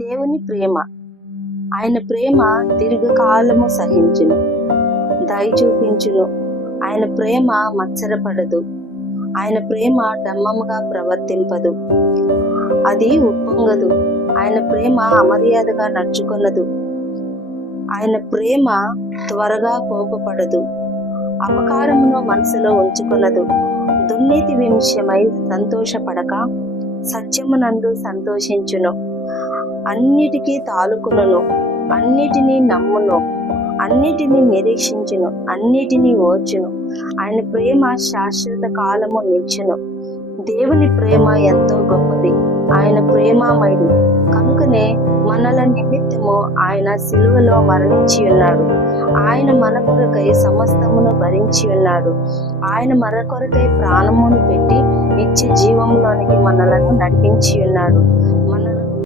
దేవుని ప్రేమ. ఆయన ప్రేమ దీర్ఘకాలము సహించును, దయ చూపించును. ఆయన ప్రేమ మత్సరపడదు. ఆయన ప్రేమ డమ్మముగా ప్రవర్తింపదు, అది ఉప్పొంగదు. ఆయన ప్రేమ అమర్యాదగా నడుచుకొనదు. ఆయన ప్రేమ త్వరగా కోపపడదు, అపకారమును మనసులో ఉంచుకొనదు. దుర్నీతి విషయమై సంతోషపడక సత్యమునందు సంతోషించును. అన్నిటికీ తాలుకును, అన్నిటినీ నమ్మును, అన్నిటినీ నిరీక్షించును, అన్నిటినీ ఓర్చును. ఆయన ప్రేమ శాశ్వత కాలము నిల్చును. దేవుని ప్రేమ ఎంతో గొప్పది, ఆయన ప్రేమామయుడు. కనుకనే మనల నిమిత్తము ఆయన సిలువలో మరణించి ఉన్నాడు. ఆయన మన కొరకై సమస్తమును భరించి ఉన్నాడు. ఆయన మన కొరకై ప్రాణమును పెట్టి నిత్య జీవంలోనికి మనలను నడిపించి ఉన్నాడు.